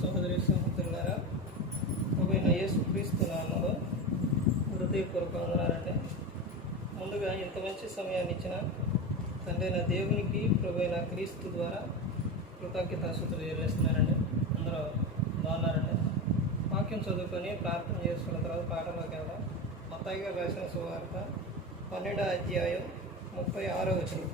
సహోదరి సహోదరులారా, ప్రభువైన యేసుక్రీస్తు నామములో హృదయపూర్వక వందనాలండి. ముందుగా ఇంత మంచి సమయాన్ని ఇచ్చిన తండ్రి అయిన దేవునికి ప్రభువైన క్రీస్తు ద్వారా కృతజ్ఞతాస్తుతులు చెల్లిస్తున్నానండి. అందరూ బాగున్నారండి. వాక్యం చదువుకొని ప్రార్థన చేసుకున్న తర్వాత పాఠంలోకి వెళ్దాం. మత్తయి గారు రాసిన సువార్త 12వ అధ్యాయం 36వ వచనం.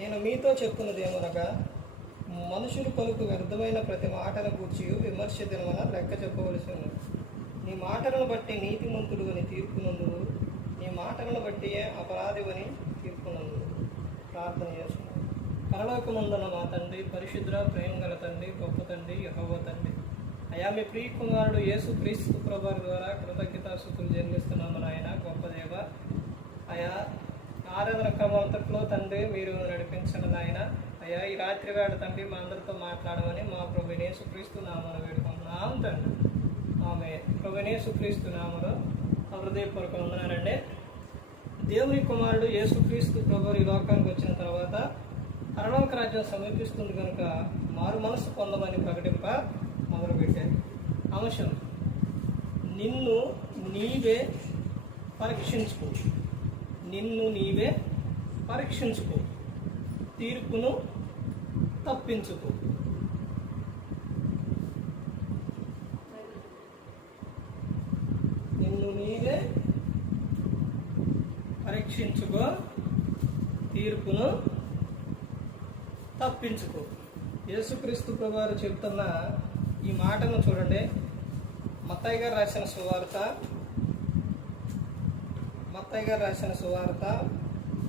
నేను మీతో చెప్తున్నది ఏమనగా, మనుషులు పలుకు వ్యర్థమైన ప్రతి మాటను గూర్చి విమర్శ దినమన లెక్క చెప్పవలసి ఉన్నది. నీ మాటలను బట్టి నీతిమంతుడు అని తీర్పునందువు, నీ మాటలను బట్టి అపరాధివని తీర్పునందువు. ప్రార్థన చేస్తున్నాను. పరలోకమందున్న మా తండ్రి, పరిశుద్ధ ప్రేమ గల తండ్రి, గొప్ప తండ్రి, యెహోవా తండ్రి, అయా మీ ప్రియ కుమారుడు యేసుక్రీస్తు ప్రభువారి ద్వారా కృతజ్ఞతాస్తుతులు చెల్లిస్తున్నాము నాయన. గొప్ప దేవ, అయా ఆరాధన క్రమం అంతట్లో తండ్రి మీరు నడిపించండి నాయన. అయ్యా ఈ రాత్రి వేళ తండ్రి మా అందరితో మాట్లాడమని మా ప్రభువైన యేసుక్రీస్తు నామమున వేడుకుంటున్నాం తండ్రి. ఆమె ప్రభువైన యేసుక్రీస్తు నామములో హృదయపూర్వక వందనాలండి. దేవుని కుమారుడు యేసుక్రీస్తు ప్రభువు ఈ లోకానికి వచ్చిన తర్వాత పరలోక రాజ్యం సమీపిస్తుంది కనుక మారు మనసు పొందమని ప్రకటింప మొదలుపెట్టారు. అంశం, నిన్ను నీవే పరీక్షించుకో. నిన్ను నీవే పరీక్షించుకో, తీర్పును తప్పించుకో. నిన్ను నీవే పరీక్షించుకో, తీర్పును తప్పించుకో. యేసుక్రీస్తు ప్రభువారు చెబుతున్న ఈ మాటను చూడండి. మత్తయి గారు రాసిన సువార్త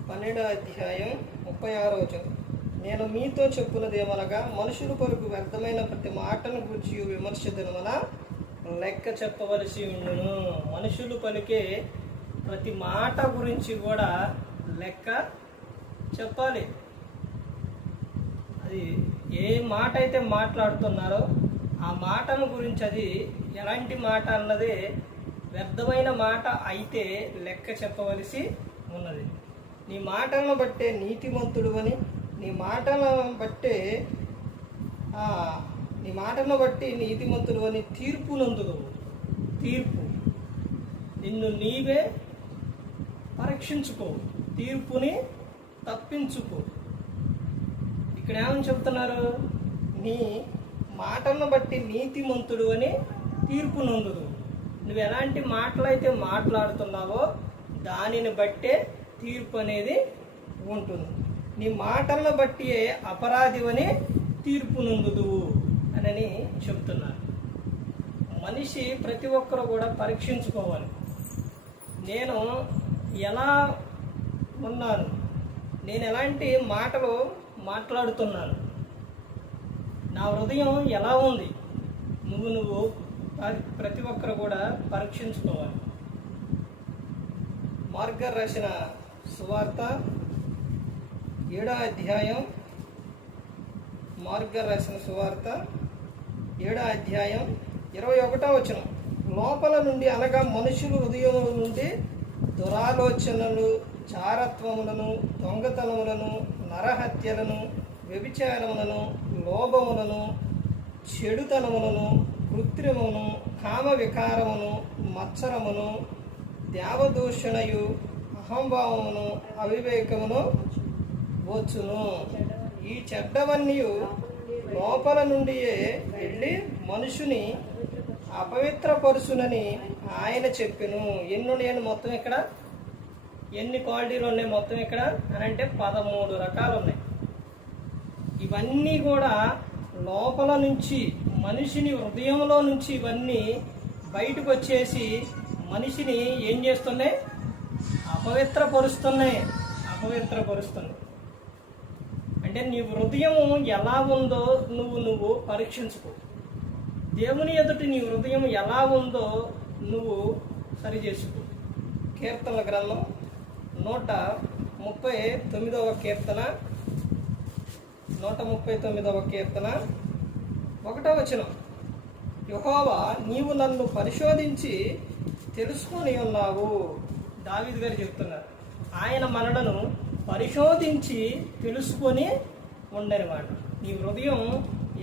12వ అధ్యాయం 36వ వచనం. నేను మీతో చెప్పున్నది ఏమనగా, మనుషులు పలుకు వ్యర్థమైన ప్రతి మాటను గురించి విమర్శ దినమున లెక్క చెప్పవలసి ఉండును. మనుషులు పలికే ప్రతి మాట గురించి కూడా లెక్క చెప్పాలి. అది ఏ మాట అయితే మాట్లాడుతున్నారో ఆ మాటను గురించి, అది ఎలాంటి మాట అన్నది వ్యర్థమైన మాట అయితే లెక్క చెప్పవలసి ఉన్నది. నీ మాటలను బట్టే నీతిమంతుడు అని, నీ మాటలను బట్టి నీతిమంతుడు అని తీర్పు నందుదు. తీర్పు, నిన్ను నీవే పరీక్షించుకో, తీర్పుని తప్పించుకో. ఇక్కడ ఏమని చెప్తున్నారు? నీ మాటలను బట్టి నీతిమంతుడు అని తీర్పు నందుదు. నువ్వు ఎలాంటి మాటలైతే మాట్లాడుతున్నావో దానిని బట్టే తీర్పు అనేది ఉంటుంది. నీ మాటలను బట్టి అపరాధివని తీర్పు నందుదువు అని చెప్తున్నారు. మనిషి ప్రతి ఒక్కరు కూడా పరీక్షించుకోవాలి. నేను ఎలా ఉన్నాను, నేను ఎలాంటి మాటలు మాట్లాడుతున్నాను, నా హృదయం ఎలా ఉంది, నువ్వు ప్రతి ఒక్కరు కూడా పరీక్షించుకోవాలి. మార్క్ గారు రాసిన సువార్త 7వ అధ్యాయం 21వ వచనం. లోపల నుండి అనగా మనుషుల హృదయం నుండి దురాలోచనలు, చారత్వములను, దొంగతనములను, నరహత్యలను, వ్యభిచారములను, లోభములను, చెడుతనములను, కృత్రిమమును, కామ వికారమును, మత్సరమును, దేవదూషణయు, అహంభావమును, అవివేకమును వచ్చును. ఈ చెడ్డవన్నీ లోపల నుండియే వెళ్ళి మనుషుని అపవిత్రపరుచునని ఆయన చెప్పెను. నేను మొత్తం ఇక్కడ ఎన్ని క్వాలిటీలు ఉన్నాయి మొత్తం ఇక్కడ అని అంటే 13 రకాలు ఉన్నాయి. ఇవన్నీ కూడా లోపల నుంచి, మనిషిని హృదయంలో నుంచి ఇవన్నీ బయటకు వచ్చేసి మనిషిని ఏం చేస్తున్నాయి? అపవిత్రపరుస్తున్నాయి. అంటే నీ హృదయం ఎలా ఉందో నువ్వు పరీక్షించుకో. దేవుని ఎదుటి నీ హృదయం ఎలా ఉందో నువ్వు సరి చేసుకో. కీర్తనల గ్రంథం 139వ కీర్తన 1వ వచనం. యెహోవా, నీవు నన్ను పరిశోధించి తెలుసుకొని ఉన్నావు. దావీదు గారు చెప్తున్నారు. ఆయన మనలను పరిశోధించి తెలుసుకొని ఉండనివాడు. నీ హృదయం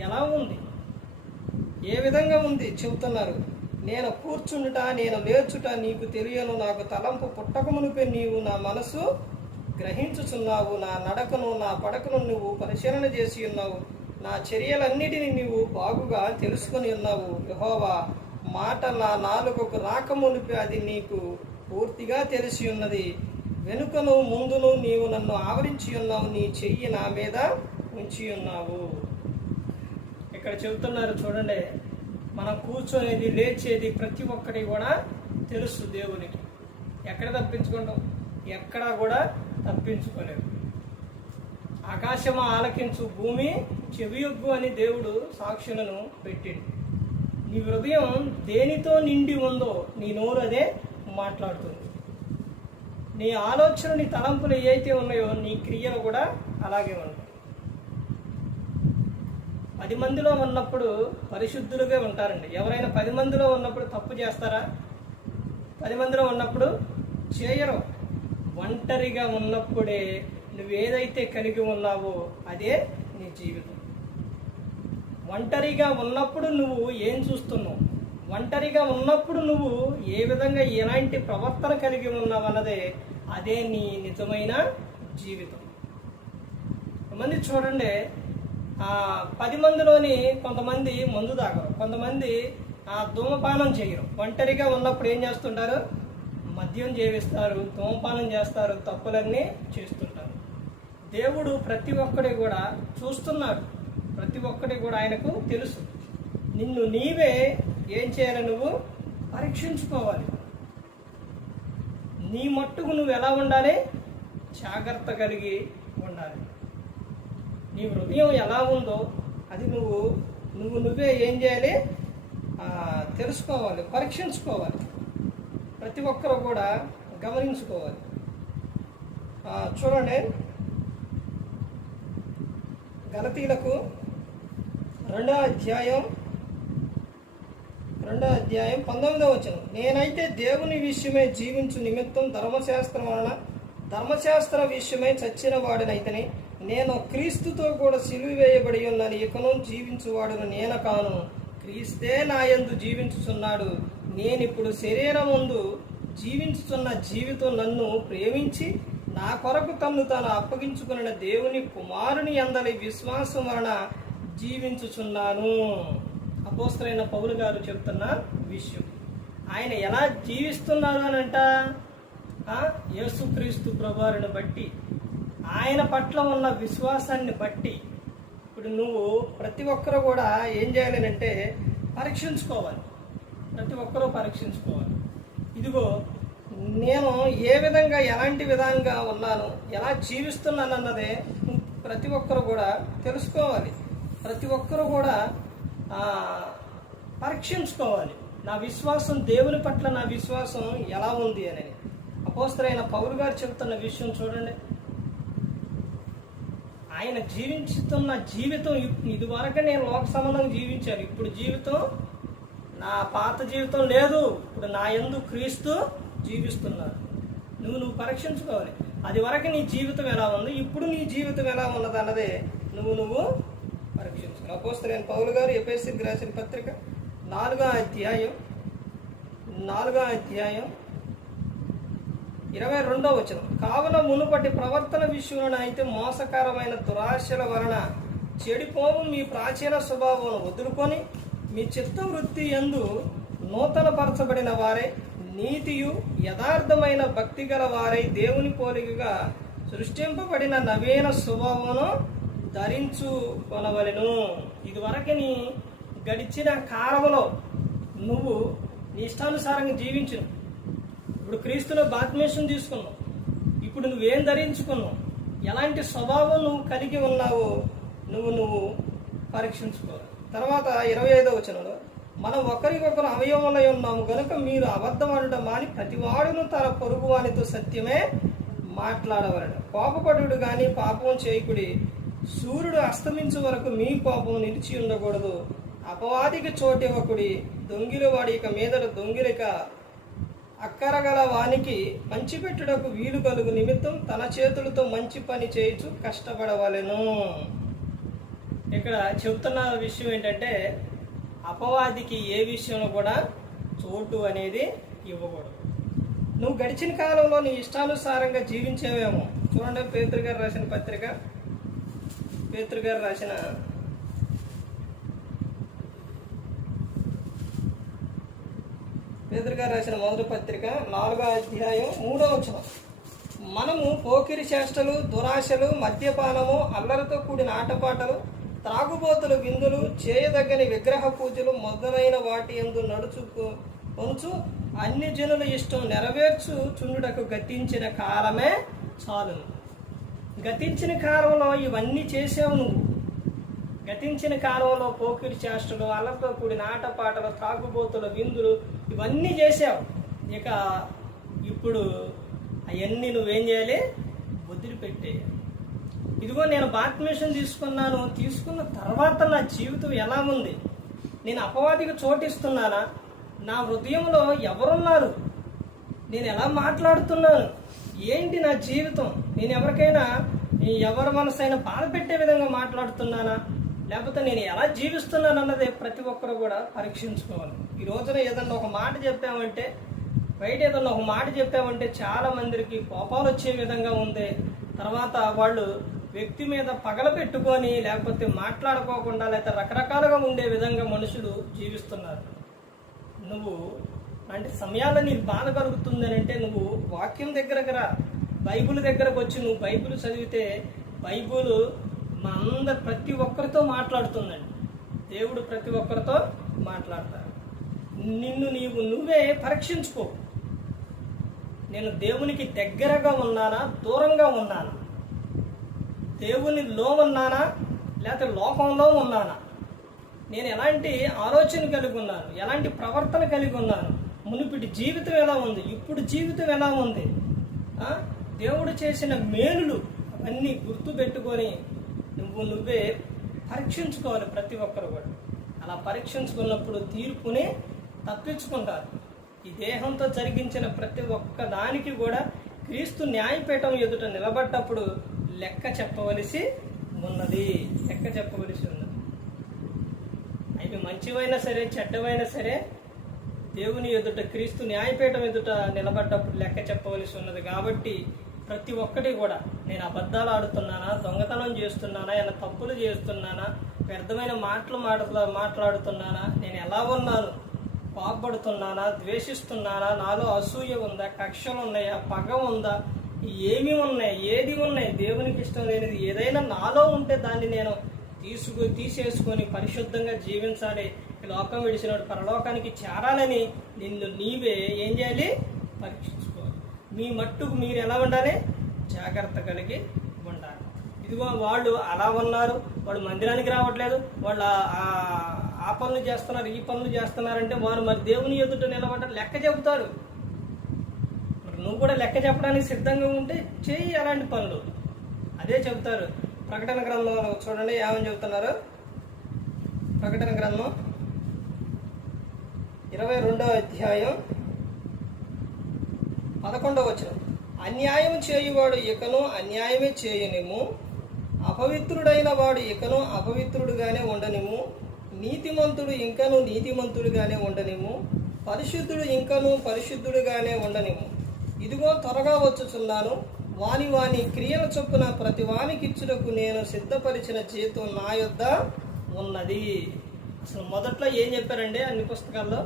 ఎలా ఉంది? ఏ విధంగా ఉంది చెబుతున్నారు. నేను కూర్చుండుట, నేను లేచుట నీకు తెలియను, నాకు తలంపు పుట్టక మునిపే నీవు నా మనసు గ్రహించుచున్నావు. నా నడకను నా పడకను నువ్వు పరిశీలన చేసి ఉన్నావు. నా చర్యలన్నిటిని నీవు బాగుగా తెలుసుకొని ఉన్నావు. యెహోవా మాట నా నాలుకకు రాకమునిపే అది నీకు పూర్తిగా తెలిసి ఉన్నది. వెనుకను ముందును నీవు నన్ను ఆవరించి ఉన్నావు. నీ చెయ్యి నా మీద ఉంచి ఉన్నావు. ఇక్కడ చెబుతున్నారు చూడండి, మనం కూర్చొనేది లేచేది ప్రతి ఒక్కటి కూడా తెలుసు దేవునికి. ఎక్కడ తప్పించుకుంటాం? ఎక్కడా కూడా తప్పించుకోలేము. ఆకాశము ఆలకించు, భూమి చెవియొగ్గు అని దేవుడు సాక్షులను పెట్టిండు. నీ హృదయం దేనితో నిండి ఉందో నీ నోరు అదే మాట్లాడుతుంది. నీ ఆలోచన, నీ తలంపులు ఏవైతే ఉన్నాయో నీ క్రియలు కూడా అలాగే ఉంటాయి. 10 మందిలో ఉన్నప్పుడు పరిశుద్ధులుగా ఉంటారండి. ఎవరైనా 10 మందిలో ఉన్నప్పుడు తప్పు చేస్తారా? 10 మందిలో ఉన్నప్పుడు చేయరు. ఒంటరిగా ఉన్నప్పుడే నువ్వేదైతే కలిగి ఉన్నావో అదే నీ జీవితం. ఒంటరిగా ఉన్నప్పుడు నువ్వు ఏం చూస్తున్నావు, ఒంటరిగా ఉన్నప్పుడు నువ్వు ఏ విధంగా ఎలాంటి ప్రవర్తన కలిగి ఉన్నావు అన్నదే అదే నీ నిజమైన జీవితం. కొంతమంది చూడండి, 10 మందిలోని కొంతమంది మందు తాగరు, కొంతమంది ధూమపానం చేయరు. ఒంటరిగా ఉన్నప్పుడు ఏం చేస్తుంటారు? మద్యం జీవిస్తారు, ధూమపానం చేస్తారు, తప్పులన్నీ చేస్తుంటారు. దేవుడు ప్రతి ఒక్కడి కూడా చూస్తున్నాడు. ప్రతి ఒక్కటి కూడా ఆయనకు తెలుసు. నిన్ను నీవే ఏం చేయాలి? నువ్వు పరీక్షించుకోవాలి. నీ మట్టుకు నువ్వు ఎలా ఉండాలి? జాగ్రత్త కలిగి ఉండాలి. నీ హృదయం ఎలా ఉందో అది నువ్వే ఏం చేయాలి? తెలుసుకోవాలి, పరీక్షించుకోవాలి. ప్రతి ఒక్కరు కూడా గమనించుకోవాలి. చూడండి, గలతీలకు 2వ అధ్యాయం 19వ వచనం. నేనైతే దేవుని విషయమై జీవించు నిమిత్తం ధర్మశాస్త్ర విషయమై చచ్చిన వాడినైతేనే, నేను క్రీస్తుతో కూడా సిలువ వేయబడి ఉన్నాను. ఇకను జీవించువాడును నేను కాను, క్రీస్తే నా యందు జీవించుచున్నాడు. నేనిప్పుడు శరీరమందు జీవించుచున్న జీవితం నన్ను ప్రేమించి నా కొరకు తన్ను తాను అప్పగించుకున్న దేవుని కుమారుని యందలి విశ్వాసం వలన జీవించుచున్నాను. అపోస్తలుడైన పౌలు గారు చెప్తున్న విషయం. ఆయన ఎలా జీవిస్తున్నారు అనంట? యేసుక్రీస్తు ప్రభువుని బట్టి, ఆయన పట్ల ఉన్న విశ్వాసాన్ని బట్టి. ఇప్పుడు నువ్వు ప్రతి ఒక్కరు కూడా ఏం చేయాలంటే పరీక్షించుకోవాలి. ప్రతి ఒక్కరూ పరీక్షించుకోవాలి. ఇదిగో నేను ఏ విధంగా ఎలాంటి విధంగా ఉన్నాను, ఎలా జీవిస్తున్నాను అన్నదే ప్రతి ఒక్కరు కూడా తెలుసుకోవాలి. ప్రతి ఒక్కరు కూడా పరీక్షించుకోవాలి. నా విశ్వాసం, దేవుని పట్ల నా విశ్వాసం ఎలా ఉంది అని. అపోస్తలుడైన పౌలు గారు చెబుతున్న విషయం చూడండి. ఆయన జీవించుతున్న జీవితం, ఇదివరకు నేను లోక సంబంధంగా జీవించాను, ఇప్పుడు జీవితం నా పాత జీవితం లేదు, ఇప్పుడు నా యందు క్రీస్తు జీవిస్తున్నారు. నువ్వు పరీక్షించుకోవాలి. అది వరకు నీ జీవితం ఎలా ఉంది, ఇప్పుడు నీ జీవితం ఎలా ఉన్నది అన్నదే నువ్వు పరీక్షించుకోవాలి. అపోస్తలుడైన పౌలు గారు ఎఫెసీయులకు రాసిన పత్రిక 4వ అధ్యాయం 22వ వచనం. కావున మునుపటి ప్రవర్తన విషయంలో అయితే మోసకరమైన దురాశల వలన చెడిపోవు మీ ప్రాచీన స్వభావం వదులుకొని మీ చిత్తవృత్తి యందు నూతనపరచబడిన వారే, నీతియు యథార్థమైన భక్తి గల వారై దేవుని పోలికగా సృష్టింపబడిన నవీన స్వభావమును ధరించుకొనవలెను. ఇదివరకు నీ గడిచిన కాలంలో నువ్వు నీ ఇష్టానుసారంగా జీవించును. ఇప్పుడు క్రీస్తులో బాప్తిస్మం తీసుకున్నావు. ఇప్పుడు నువ్వేం ధరించుకున్నావు, ఎలాంటి స్వభావం నువ్వు కలిగి ఉన్నావో నువ్వు పరీక్షించుకోవాలి. తర్వాత 25వ వచనంలో, మనం ఒకరికొకరు అవయవమై ఉన్నాము గనుక మీరు అబద్ధమాడుట మాని ప్రతివాడును తన పొరుగు వానితో సత్యమే మాట్లాడవలెను. కోపపడుడు కానీ పాపం చేయకుడి. సూర్యుడు అస్తమించే వరకు మీ కోపం నిలిచి ఉండకూడదు. అపవాదికి చోటివ్వకుడి. దొంగిలి వాడి ఇక మీదట దొంగిలిక అక్కరగల వానికి పంచిపెట్టుటకు వీలు కలుగు నిమిత్తం తన చేతులతో మంచి పని చేయుచు కష్టపడవలెను. ఇక్కడ చెప్తున్న విషయం ఏంటంటే, అపవాదికి ఏ విషయంలో కూడా చోటు అనేది ఇవ్వకూడదు. నువ్వు గడిచిన కాలంలో నీ ఇష్టానుసారంగా జీవించేవేమో. చూడండి, పేతురు గారు రాసిన పత్రిక, పేతురు గారు రాసిన మొదటి పత్రిక 4వ అధ్యాయం 3వ వచనం. మనము పోకిరి చేష్టలు, దురాశలు, మద్యపానము, అల్లరితో కూడిన ఆటపాటలు, త్రాగుబోతులు, విందులు, చేయదగ్గని విగ్రహ పూజలు మొదలైన వాటి యందు నడుచు అన్ని జనుల ఇష్టం నెరవేర్చు చుండుటకు గతించిన కాలమే చాలును. గతించిన కాలంలో ఇవన్నీ చేసావు నువ్వు. గతించిన కాలంలో పోకిరి చేష్టలు, అల్లరితో కూడిన ఆటపాటలు, త్రాగుబోతులు, విందులు ఇవన్నీ చేసావు. ఇక ఇప్పుడు అవన్నీ నువ్వేం చేయాలి? వదిలిపెట్టేయాలి. ఇదిగో నేను బాప్తిస్మం తీసుకున్న తర్వాత నా జీవితం ఎలా ఉంది? నేను అపవాదికి చోటిస్తున్నానా? నా హృదయంలో ఎవరున్నారు? నేను ఎలా మాట్లాడుతున్నాను? ఏంటి నా జీవితం? నేను ఎవరి మనసైనా బాధ పెట్టే విధంగా మాట్లాడుతున్నానా? లేకపోతే నేను ఎలా జీవిస్తున్నాను అన్నది ప్రతి ఒక్కరు కూడా పరీక్షించుకోవాలి. ఈ రోజున ఏదన్నా ఒక మాట చెప్పామంటే, బయట ఏదన్నా ఒక మాట చెప్పామంటే చాలా మందికి కోపాలు వచ్చే విధంగా ఉంది. తర్వాత వాళ్ళు వ్యక్తి మీద పగల పెట్టుకొని, లేకపోతే మాట్లాడుకోకుండా, లేకపోతే రకరకాలుగా ఉండే విధంగా మనుషులు జీవిస్తున్నారు. నువ్వు అంటే సమయాల్లో నీకు బాధ కలుగుతుంది అని అంటే నువ్వు వాక్యం దగ్గరకు రా, బైబిల్ దగ్గరకు వచ్చి నువ్వు బైబిల్ చదివితే బైబిల్ ప్రతి ఒక్కరితో మాట్లాడుతుందండి. దేవుడు ప్రతి ఒక్కరితో మాట్లాడతాడు. నిన్ను నువ్వే పరీక్షించుకో. నేను దేవునికి దగ్గరగా ఉన్నానా, దూరంగా ఉన్నానా? దేవునిలో ఉన్నానా, లేకపోతే లోకంలో ఉన్నానా? నేను ఎలాంటి ఆలోచన కలిగి ఉన్నాను, ఎలాంటి ప్రవర్తన కలిగి ఉన్నాను? మునుపటి జీవితం ఎలా ఉంది, ఇప్పుడు జీవితం ఎలా ఉంది? దేవుడు చేసిన మేలులు అవన్నీ గుర్తు పెట్టుకొని నువ్వే పరీక్షించుకోవాలి. ప్రతి ఒక్కరు కూడా అలా పరీక్షించుకున్నప్పుడు తీర్పుని తప్పించుకుంటారు. ఈ దేహంతో జరిగించిన ప్రతి ఒక్క దానికి కూడా క్రీస్తు న్యాయపీఠం ఎదుట నిలబడ్డప్పుడు లెక్క చెప్పవలసి ఉన్నది. అవి మంచివైనా సరే, చెడ్డవైనా సరే, దేవుని ఎదుట, క్రీస్తు న్యాయపీఠం ఎదుట నిలబడ్డప్పుడు లెక్క చెప్పవలసి ఉన్నది. కాబట్టి ప్రతి ఒక్కటి కూడా నేను అబద్ధాలు ఆడుతున్నానా, దొంగతనం చేస్తున్నానా, ఏమైనా తప్పులు చేస్తున్నానా, వ్యర్థమైన మాట్లాడుతున్నానా, నేను ఎలా ఉన్నాను, కోపపడుతున్నానా, ద్వేషిస్తున్నానా, నాలో అసూయ ఉందా, కక్షలు ఉన్నాయా, పగ ఉందా, ఏమి ఉన్నాయి, ఏది ఉన్నాయి, దేవునికి ఇష్టం లేనిది ఏదైనా నాలో ఉంటే దాన్ని నేను తీసేసుకొని పరిశుద్ధంగా జీవించాలి. ఈ లోకం విడిచినప్పుడు పరలోకానికి చేరాలని నిన్ను నీవే ఏం చేయాలి? పరీక్షించుకోవాలి. మీ మట్టుకు మీరు ఎలా ఉండాలి? జాగ్రత్త కలిగి ఉండాలి. ఇదిగో వాళ్ళు అలా ఉన్నారు, వాళ్ళు మందిరానికి రావట్లేదు, వాళ్ళు ఆ పనులు చేస్తున్నారు, ఈ పనులు చేస్తున్నారంటే వారు మరి దేవుని ఎదుట నిలబడ్డారు, లెక్క చెబుతారు. మరి నువ్వు కూడా లెక్క చెప్పడానికి సిద్ధంగా ఉంటే చెయ్యి అలాంటి పనులు. అదే చెబుతారు. ప్రకటన గ్రంథంలో చూడండి ఏమని చెబుతున్నారు. ప్రకటన గ్రంథం 22వ అధ్యాయం 11వ వచనం. అన్యాయం చేయువాడు ఇకను అన్యాయమే చేయనిము, అపవిత్రుడైన వాడు ఇకను అపవిత్రుడుగానే ఉండనిము, నీతిమంతుడు ఇంకను నీతిమంతుడుగానే ఉండనిము, పరిశుద్ధుడు ఇంకను పరిశుద్ధుడుగానే ఉండనిము. ఇదిగో త్వరగా వచ్చుచున్నాను, వాని క్రియల చొప్పున ప్రతి వానికిచ్చుటకు నేను సిద్ధపరిచిన జీతం నా యొద్ద ఉన్నది. అసలు మొదట్లో ఏం చెప్పారండి? అన్ని పుస్తకాల్లో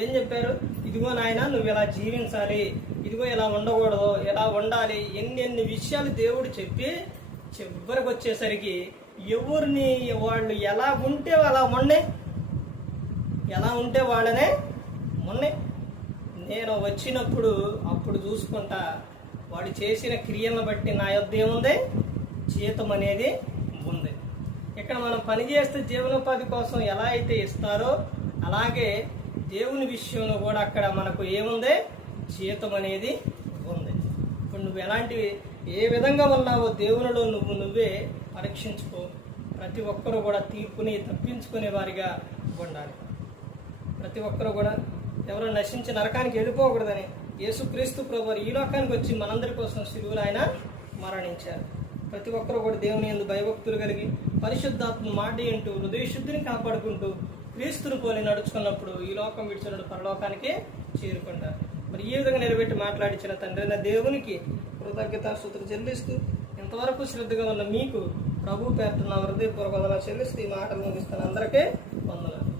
ఏం చెప్పారు? ఇదిగో నాయన నువ్వు ఇలా జీవించాలి, ఇదిగో ఇలా ఉండకూడదు, ఇలా ఉండాలి, ఎన్ని విషయాలు దేవుడు చెప్పి చివరికి వచ్చేసరికి ఎవరిని వాళ్ళు ఎలా ఉంటే అలా ఉంటే వాళ్ళనే మొన్నే నేను వచ్చినప్పుడు అప్పుడు చూసుకుంటా వాడు చేసిన క్రియలను బట్టి నా యొద్ద ఏముంది? జీతం అనేది ఉంది. ఇక్కడ మనం పని చేస్తే జీవనోపాధి కోసం ఎలా అయితే ఇస్తారో అలాగే దేవుని విషయంలో కూడా అక్కడ మనకు ఏముంది? జీతం అనేది ఉంది. ఇప్పుడు నువ్వు ఏ విధంగా ఉన్నావో దేవునిలో నువ్వే పరీక్షించుకో. ప్రతి ఒక్కరూ కూడా తీర్పుని తప్పించుకునే వారిగా ఉండాలి. ప్రతి ఒక్కరూ కూడా ఎవరో నశించి నరకానికి వెళ్ళిపోకూడదని యేసుక్రీస్తు ప్రభువారు ఈ లోకానికి వచ్చి మనందరి కోసం శిలువలో ఆయన మరణించారు. ప్రతి ఒక్కరూ కూడా దేవుని యందు భయభక్తులు కలిగి పరిశుద్ధాత్మ మాట వింటూ హృదయ శుద్ధిని కాపాడుకుంటూ క్రీస్తుని పోలి నడుచుకున్నప్పుడు ఈ లోకం విడిచిన పరలోకానికి చేరుకుంటారు. మరి ఈ విధంగా నిలబెట్టి మాట్లాడించిన తండ్రి నా దేవునికి కృతజ్ఞతాస్తుతులు చెల్లిస్తూ ఇంతవరకు శ్రద్ధగా ఉన్న మీకు ప్రభు పేరున హృదయపూర్వక వందనాలు చెల్లిస్తూ ఈ మాటలు ముగిస్తాను. అందరికీ వందనాలు.